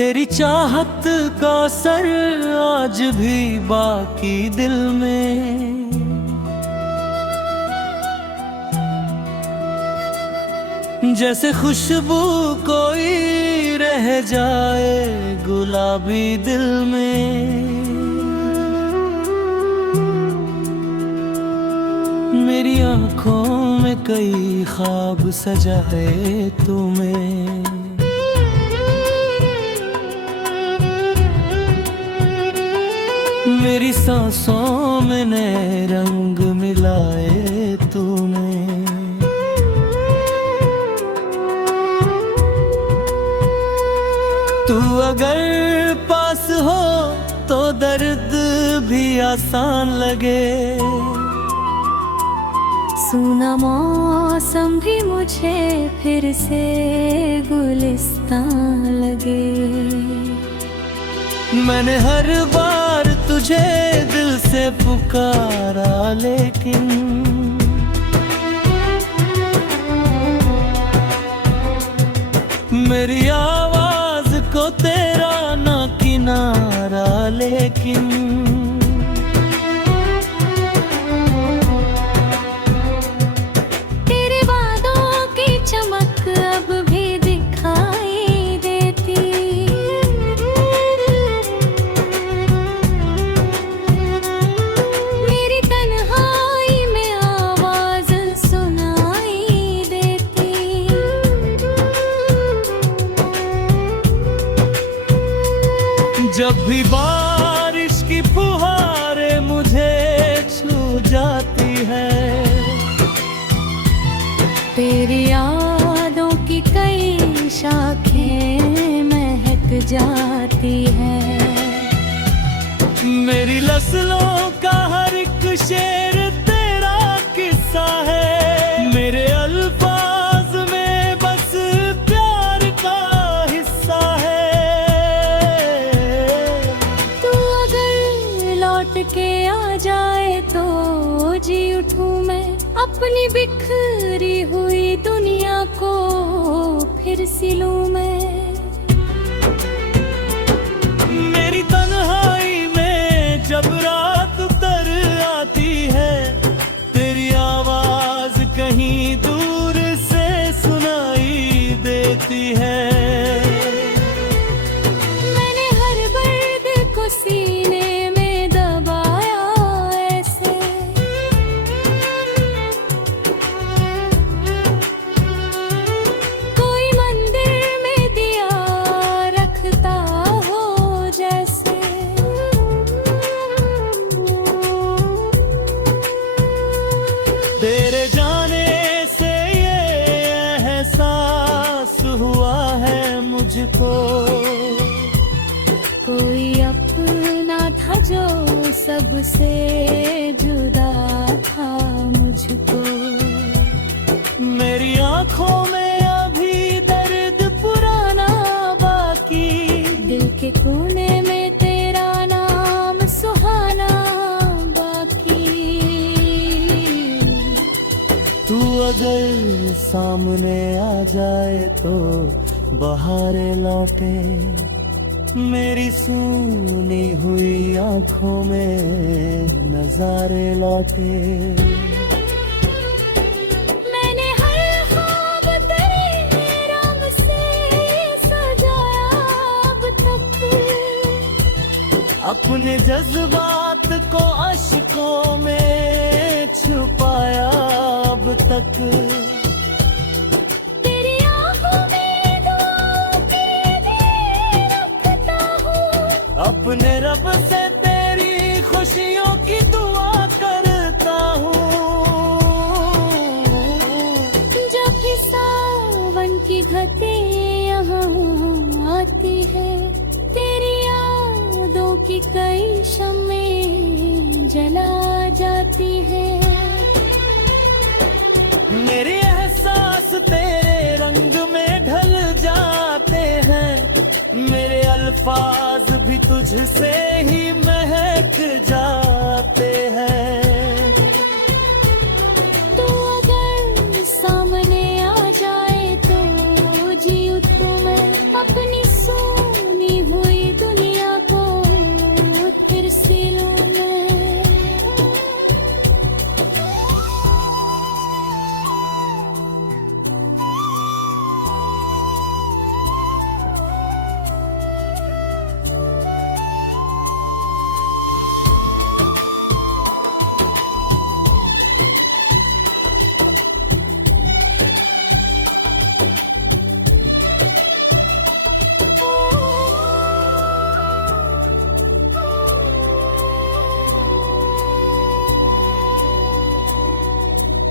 तेरी चाहत का असर आज भी बाकी दिल में। जैसे खुशबू कोई रह जाए गुलाबी दिल में। मेरी आँखों में कई ख्वाब सजाए तुम्हें। मेरी सांसों में नए रंग मिलाए तूने। तू अगर पास हो तो दर्द भी आसान लगे। सूना मौसम भी मुझे फिर से गुलिस्तान लगे। मैंने हर बार तुझे दिल से पुकारा लेकिन मेरी आवाज को तेरा ना किनारा लेकिन। तेरे वादों की चमक अब भी दिखाई देती। मेरी तन्हाई में आवाज सुनाई देती। जब भी बारिश की फुहारें मुझे छू जाती है। तेरी यादों की कई शाखें महक जाती है। मेरी नस्लों का हर एक शेर तेरा किस्सा है। मेरे अल्फाज में बस प्यार का हिस्सा है। तू अगर लौट के आ जाए तो जी उठूं मैं। अपनी बिखरी हुई दुनिया को फिर सिलूं मैं। मेरी तन्हाई में जब रात उतर आती है। तेरी आवाज कहीं दूर से सुनाई देती है। मैंने हर दर्द को सीने में दबाया ऐसे। कोई मंदिर में दिया रखता हो जैसे। तेरे जाने से ये एहसास हुआ है मुझको। कोई अपना था जो सबसे जुदा था मुझको। मेरी आंखों में अभी दर्द पुराना बाकी। दिल के कोने में तेरा नाम सुहाना बाकी। तू अगर सामने आ जाए तो बहारें लौटे। मेरी सूनी हुई आंखों में नजारे लौटे। मैंने हर ख्वाब तेरे रंग से सजाया अब तक। अपने जज्बात को अश्कों में छुपाया अब तक। तेरी आँखों में दुआओं के लिए रखता हूँ। अपने रब से तेरी खुशियों की दुआ करता हूँ। जब भी सावन की घटे यहाँ आती है। तेरी यादों की कई शम्में जला जाती है। मेरे एहसास तेरे रंग में ढल जाते हैं। मेरे अल्फाज भी तुझसे ही महक जाते हैं। तू अगर सामने आ जाए तो जी उठूं मैं। अपनी सोनी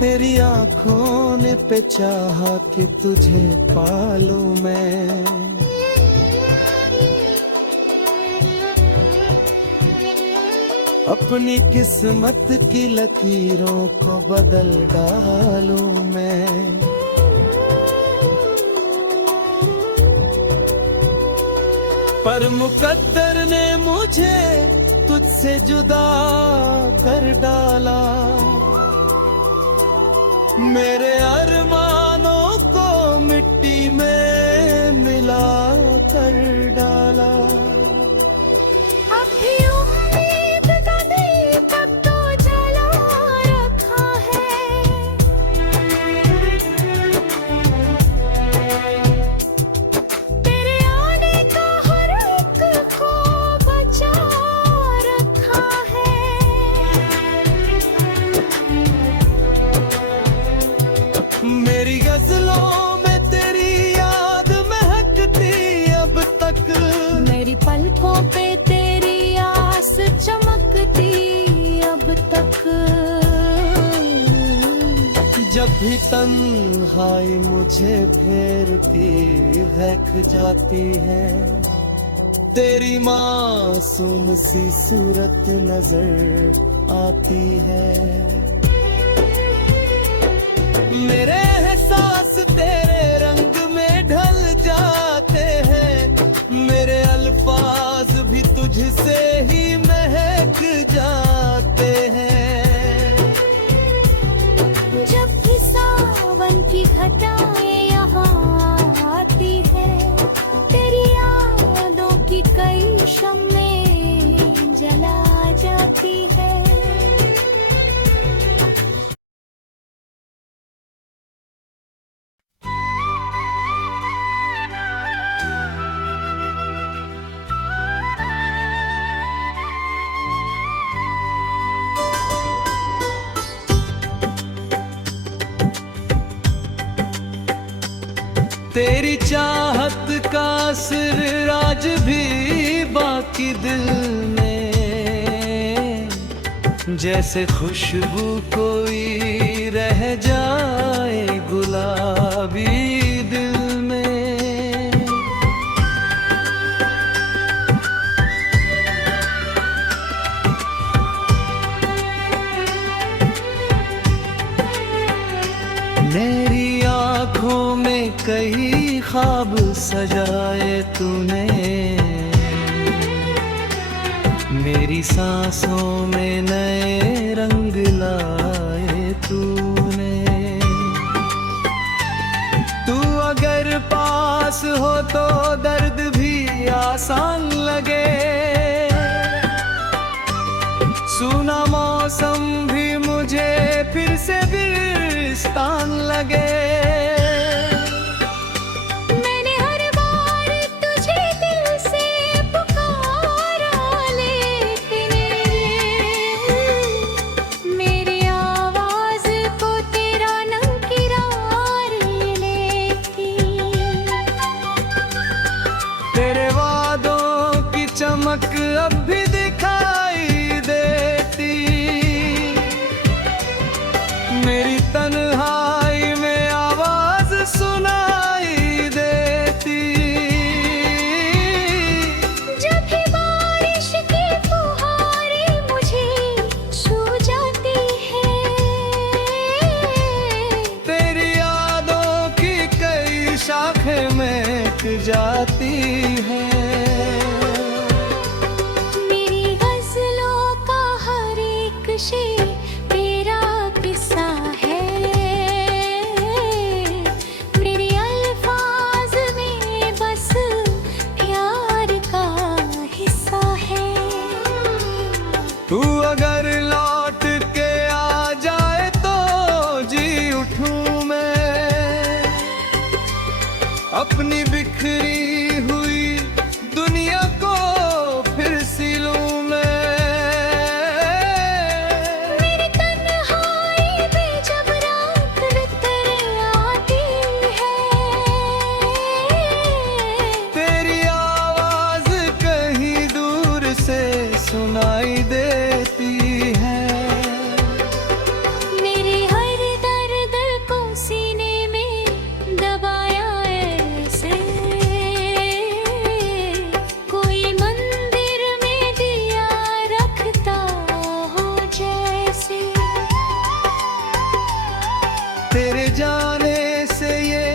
तेरी आंखों ने पे चाहा कि तुझे पालूं मैं, अपनी किस्मत की लकीरों को बदल डालूं मैं। पर मुकद्दर ने मुझे तुझसे जुदा कर डाला, मेरे अरमानों को मिट्टी में मिला कर डाला। अब भी उम्मीद का दीपक तो जला रखा है, तेरे आने का हर एक को बचा रखा है। मेरी गजलों में तेरी याद महकती अब तक, मेरी पलकों पे तेरी आस चमकती अब तक। जब भी तन्हाई मुझे घेरती है जाती है, तेरी मासूम सी सूरत नजर आती है। मेरे एहसास तेरे रंग में ढल जाते हैं, मेरे अल्फाज भी तुझसे ही महक जाते हैं। जब भी सावन की घटाएं यहाँ आती है, तेरी यादों की कई शम्में जला जाती है। तेरी चाहत का असर आज भी बाकी दिल में, जैसे खुशबू कोई रह जाए गुलाबी दिल में। मेरी आँखों में कई ख्वाब सजाए तूने, मेरी सांसों में नए रंग लाए तूने। तू अगर पास हो तो दर्द भी आसान लगे, सुना मौसम भी मुझे फिर से बिस्तान लगे। मैंने हर बार तुझे दिल से पुकारा, लेकिन मेरी आवाज को तेरा नमकीरार लेती। तेरे वादों की चमक अब भी दिखाई देती, मेरी तन्हाई में आवाज सुनाई देती। जब भी बारिश की फुहारें मुझे छू जाती है, तेरी यादों की कई शाखें महक जाती हैं। मेरी गजलों का हर एक शेर तेरा किस्सा है, मेरे अल्फाज में बस प्यार का हिस्सा है। तू अगर लौट के आ जाए तो जी उठूं मैं, अपनी बिखरी हुई दुनिया को फिर सिलूं मैं। मेरी तन्हाई में जब रात नितर आती है, तेरी आवाज कहीं दूर से सुनाई देती है। मेरे हर जाने से ये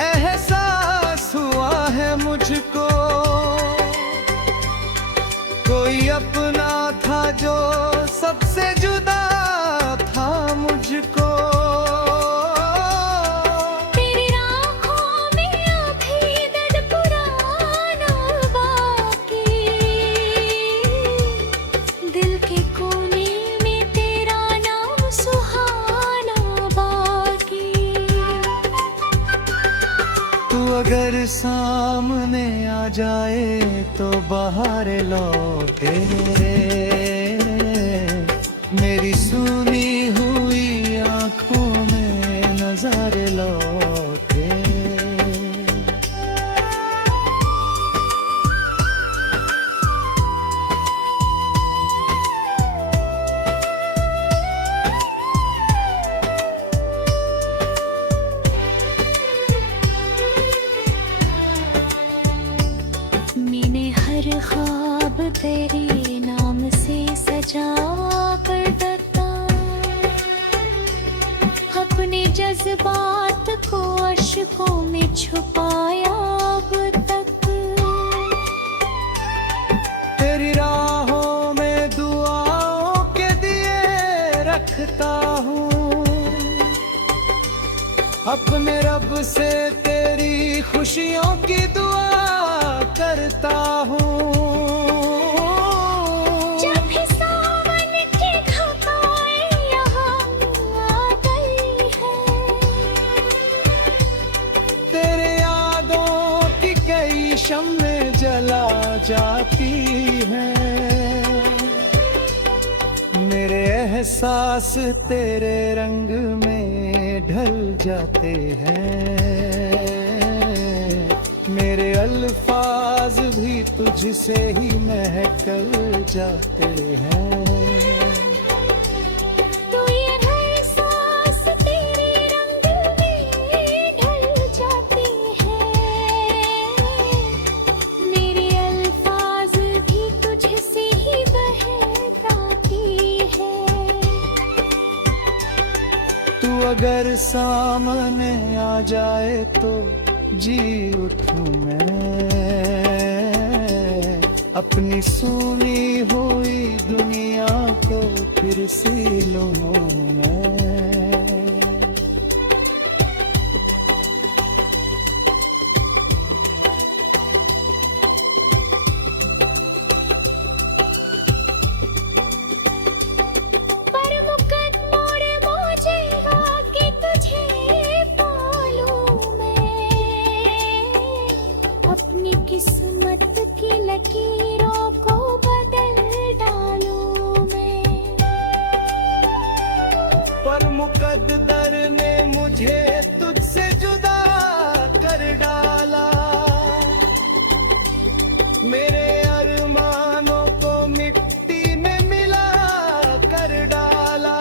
एहसास हुआ है मुझको, कोई अपना था जो सबसे जुदा था मुझको। तेरी आँखों में अभी दर्द पुराना बाकी, दिल के कोने में तेरा नाम सुहाना बाकी। तू अगर सामने आ जाए तो बाहर लौटे, मेरी सुनी हुई आंखों में नजर लौटे। मैंने हर ख्वाब तेरे नाम से सजा कर देता, अपने जज्बात को अश्कों में छुपाया अब तक। तेरी राहों में दुआओं के दिए रखता हूँ, अपने रब से तेरी खुशियों की दुआ करता हूँ। जब भी सावन की घटाएं यहाँ आ गई है, तेरे यादों की कई शम्में जला जाती हैं, मेरे एहसास तेरे रंग में ढल जाते हैं, मेरे अल्फाज भी तुझसे ही महक जाते हैं। तो ये हर सांस तेरे रंग में ढल जाती है, मेरे अल्फाज भी तुझसे ही बहकाती है। तू अगर सामने आ जाए तो जी उठूं मैं, अपनी सुनी हुई दुनिया को फिर से लूं मैं। पर मुकद्दर मुझे आके तुझे पालूं मैं, अपनी किस्मत की लकीरों को बदल डालूं मैं। पर मुकद्दर ने मुझे तुझसे जुदा कर डाला, मेरे अरमानों को मिट्टी में मिला कर डाला।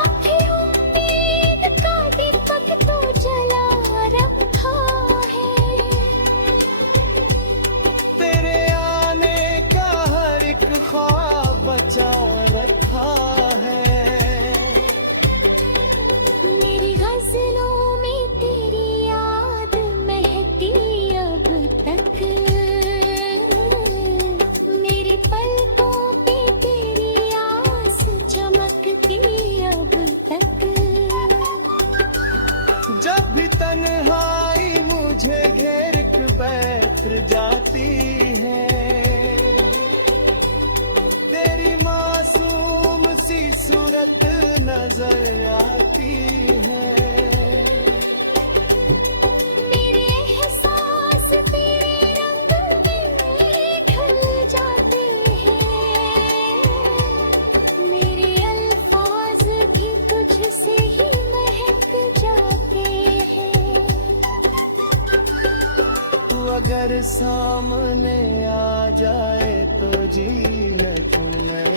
आँखें उम्मीद का दीपक तो जला रखा है, तेरे आने का हर एक ख्वाब बचा रखा है, मेरी गजलों में तेरी याद महकती अब तक, मेरी पलकों पे तेरी आस चमकती अब तक। जब भी तन्हाई मुझे घेर के बैठ जाती है, तेरी मासूम सी सूरत नजर आती है। मेरे एहसास तेरे रंग में ढल जाते हैं, मेरे अल्फाज भी तुझसे ही महक जाते हैं। तू अगर सामने आ जाए तो जी लूं मैं,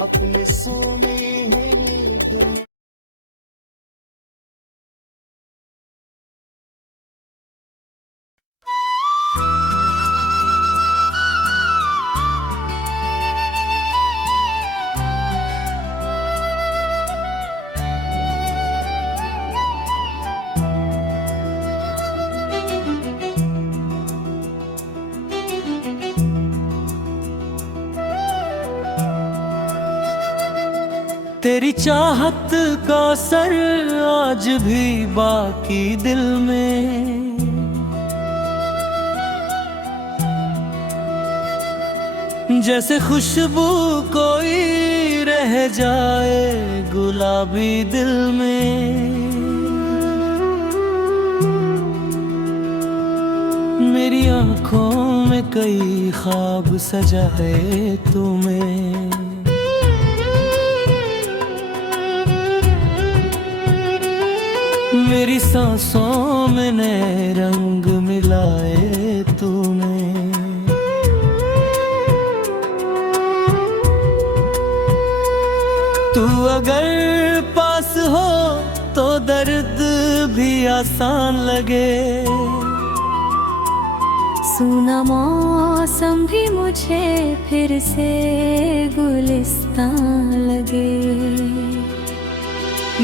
अपनी सुनी हुई दुनिया। तेरी चाहत का असर आज भी बाकी दिल में। जैसे खुशबू कोई रह जाए गुलाबी दिल में। मेरी आंखों में कई ख्वाब सजाए तुम्हें। मेरी सांसों में नए रंग मिलाए तूने। तू अगर पास हो तो दर्द भी आसान लगे। सूना मौसम भी मुझे फिर से गुलिस्तान लगे।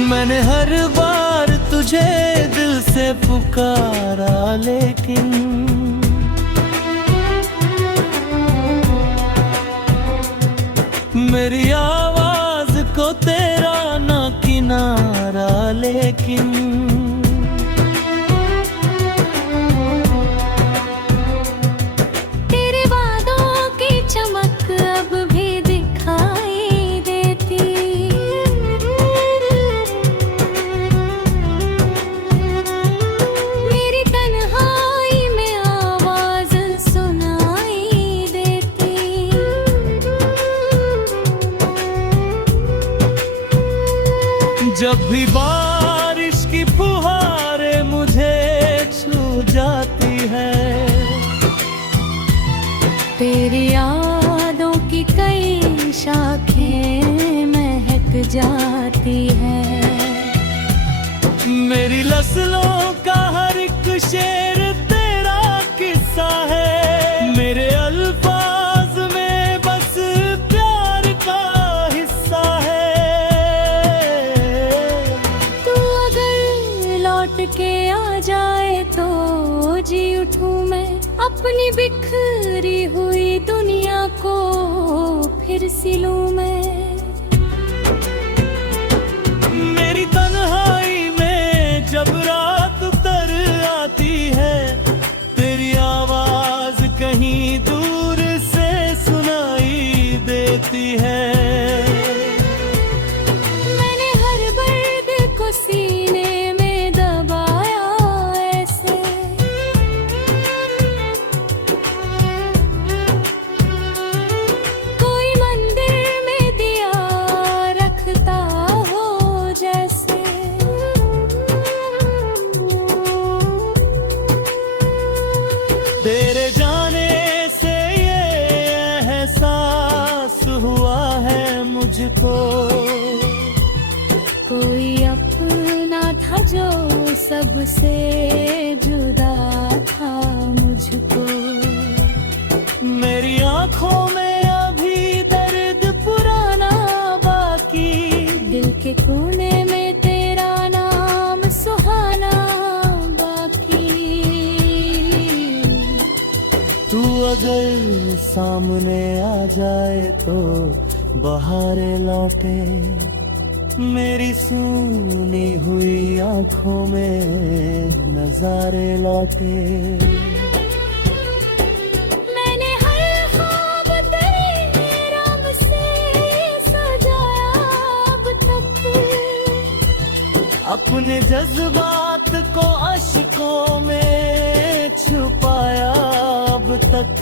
मैंने हर बार तुझे दिल से पुकारा, लेकिन मेरी आवाज को तेरा ना किनारा। लेकिन तेरे वादों की चमक अब भी दिखाई देती। मेरी तन्हाई में आवाज सुनाई देती। जब भी बारिश की फुहारें मुझे छू जाती है। तेरी यादों की कई शाखें महक जाती है। मेरी नस्लों का हर एक शेर तेरा किस्सा है। मेरे अल्फाज में बस प्यार का हिस्सा है। तू अगर लौट के आ जाए तो जी उठूं मैं। अपनी बिखरी हुई दुनिया को फिर सिलूं मैं। मेरी तन्हाई में जब रात उतर आती है। तेरी आवाज कहीं दूर से सुनाई देती है। मैंने हर दर्द को सीने में दबाया ऐसे। कोई मंदिर में दिया रखता हो जैसे। तेरे जाने से ये एहसास हुआ है मुझको। कोई अपना था जो सबसे जुदा था मुझको। मेरी आंखों में अभी दर्द पुराना बाकी। दिल के कोने में तेरा नाम सुहाना बाकी। तू अगर सामने आ जाए तो बहारें लौटे। मेरी सूनी हुई आंखों में नजारे लौटे। मैंने हर ख्वाब तेरे रंग से सजाया अब तक। अपने जज्बात को अश्कों में छुपाया अब तक।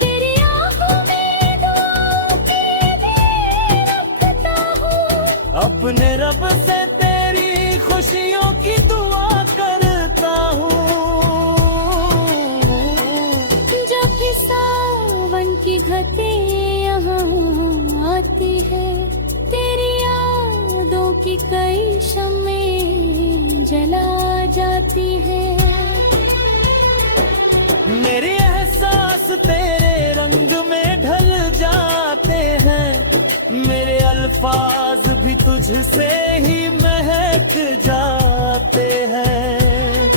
तेरी आँखों में दुआओं के लिए रखता हूँ। अपने रब से तेरी खुशियों की दुआ करता हूँ। जब भी सावन की घटे यहाँ आती है। तेरी यादों की कई शम्में जला जाती है। मेरे एहसास तेरे रंग में ढल जाते हैं। मेरे अल्फाज भी तुझसे ही महक जाते हैं।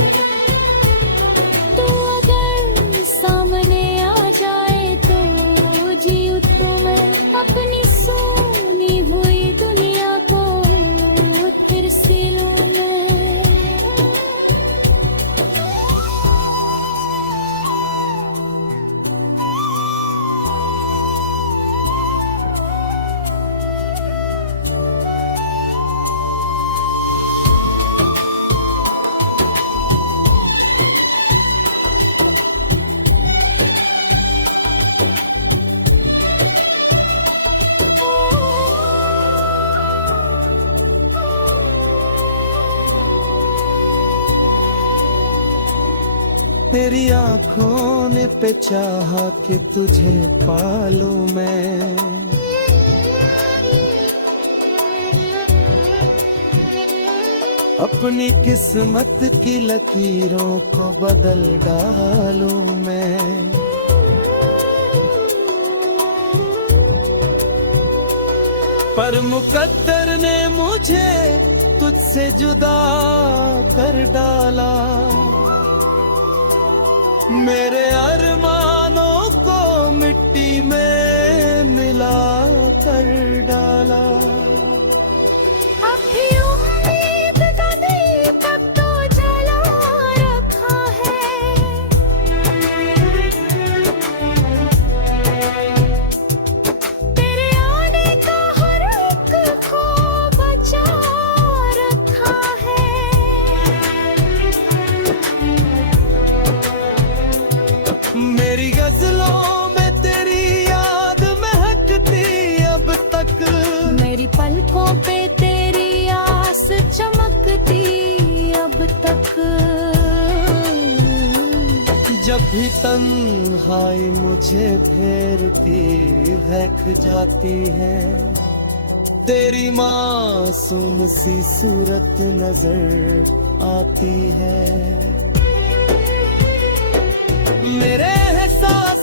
तू अगर सामने आ जाए तो जी उठूं मैं। अपनी सोनी तेरी आंखों ने पे चाहा कि तुझे पालूं मैं। अपनी किस्मत की लकीरों को बदल डालूं मैं। पर मुकद्दर ने मुझे तुझसे जुदा कर डाला, मेरे अरमानों को मिट्टी में मिला कर डाला। अभी उम्मीद का दीपक तो जला रखा है, तेरे आने का हर एक खो बचा रखा है। मेरी गजलों में तेरी याद महकती अब तक, मेरी पलकों पे तेरी आस चमकती अब तक। जब भी तन्हाई मुझे घेरती है जाती है, तेरी मासूम सी सूरत नजर आती है। मेरे एहसास